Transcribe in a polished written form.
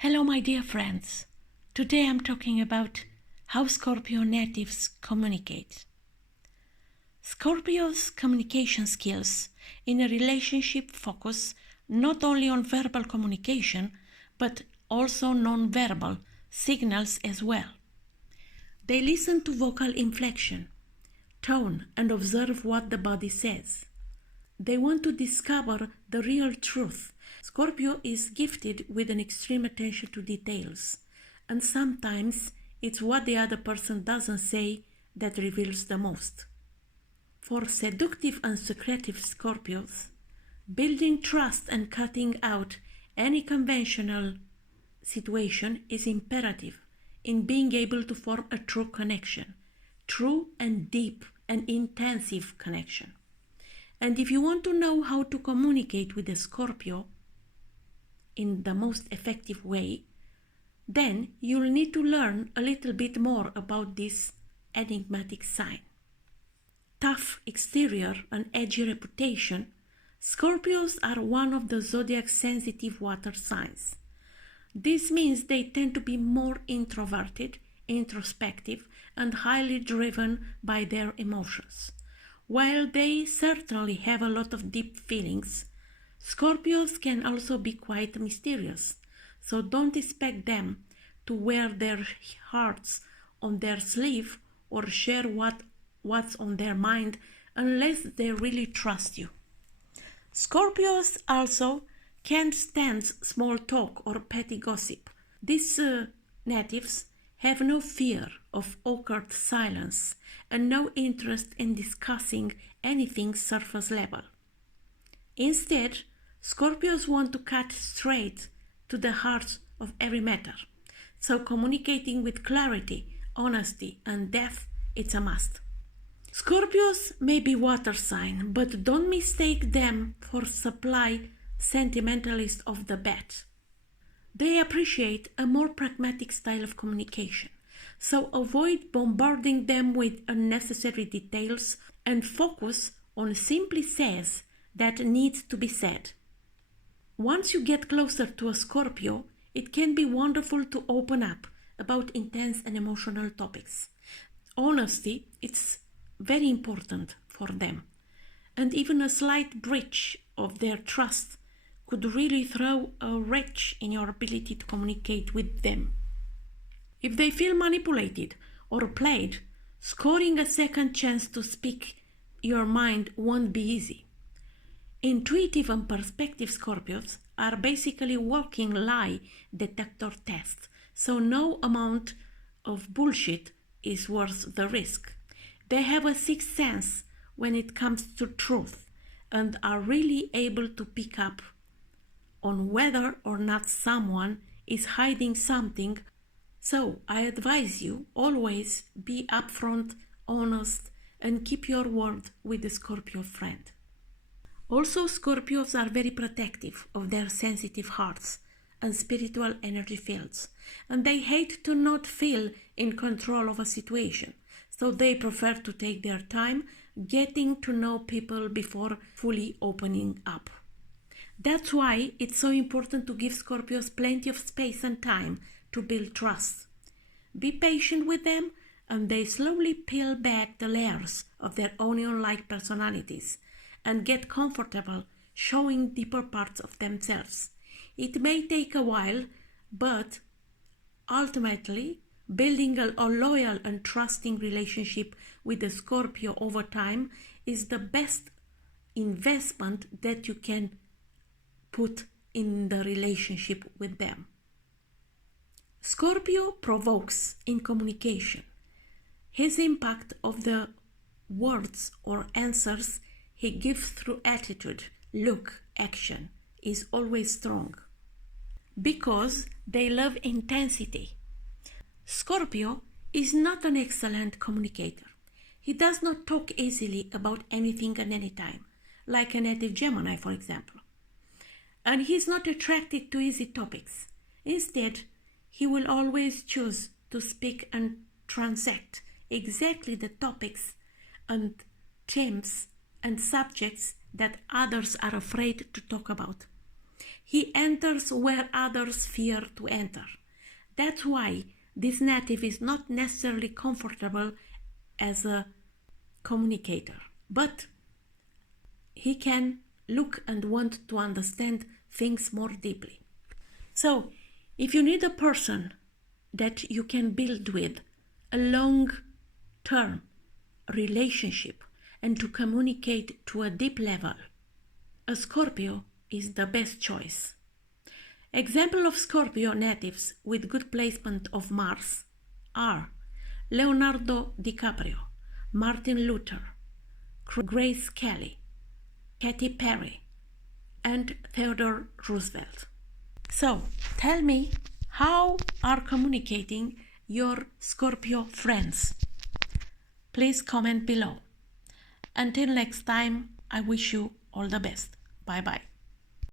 Hello, my dear friends. Today I'm talking about how Scorpio natives communicate. Scorpio's communication skills in a relationship focus not only on verbal communication, but also non-verbal signals as well. They listen to vocal inflection, tone, and observe what the body says. They want to discover the real truth. Scorpio is gifted with an extreme attention to details, and sometimes it's what the other person doesn't say that reveals the most. For seductive and secretive Scorpios, building trust and cutting out any conventional situation is imperative in being able to form a true connection, true and deep and intensive connection. And if you want to know how to communicate with a Scorpio in the most effective way, then you'll need to learn a little bit more about this enigmatic sign. Tough exterior and edgy reputation, Scorpios are one of the zodiac's sensitive water signs. This means they tend to be more introverted, introspective, and highly driven by their emotions. While they certainly have a lot of deep feelings, Scorpios can also be quite mysterious, so don't expect them to wear their hearts on their sleeve or share what's on their mind unless they really trust you. Scorpios also can't stand small talk or petty gossip. These natives have no fear of awkward silence and no interest in discussing anything surface level. Instead, Scorpios want to cut straight to the heart of every matter, so communicating with clarity, honesty, and depth is a must. Scorpios may be water sign, but don't mistake them for supply sentimentalists of the bed. They appreciate a more pragmatic style of communication, so avoid bombarding them with unnecessary details and focus on simply says that needs to be said. Once you get closer to a Scorpio, it can be wonderful to open up about intense and emotional topics. Honesty, it's very important for them, and even a slight breach of their trust could really throw a wrench in your ability to communicate with them. If they feel manipulated or played, scoring a second chance to speak your mind won't be easy. Intuitive and perspective Scorpios are basically walking lie detector tests, so no amount of bullshit is worth the risk. They have a sixth sense when it comes to truth and are really able to pick up on whether or not someone is hiding something. So I advise you always be upfront, honest, and keep your word with the Scorpio friend. Also, Scorpios are very protective of their sensitive hearts and spiritual energy fields, and they hate to not feel in control of a situation, so they prefer to take their time getting to know people before fully opening up. That's why it's so important to give Scorpios plenty of space and time to build trust. Be patient with them, and they slowly peel back the layers of their onion-like personalities and get comfortable showing deeper parts of themselves. It may take a while, but ultimately, building a loyal and trusting relationship with a Scorpio over time is the best investment that you can put in the relationship with them. Scorpio provokes in communication. His impact of the words or answers he gives through attitude, look, action is always strong because they love intensity. Scorpio is not an excellent communicator. He does not talk easily about anything and anytime, like a native Gemini, for example. And he's not attracted to easy topics. Instead, he will always choose to speak and transact exactly the topics and themes and subjects that others are afraid to talk about. He enters where others fear to enter. That's why this native is not necessarily comfortable as a communicator, but he can look and want to understand things more deeply. So, if you need a person that you can build with a long-term relationship and to communicate to a deep level, a Scorpio is the best choice. Example of Scorpio natives with good placement of Mars are Leonardo DiCaprio, Martin Luther, Grace Kelly, Katy Perry, and Theodore Roosevelt. So, tell me, how are communicating your Scorpio friends? Please comment below. Until next time, I wish you all the best. Bye bye.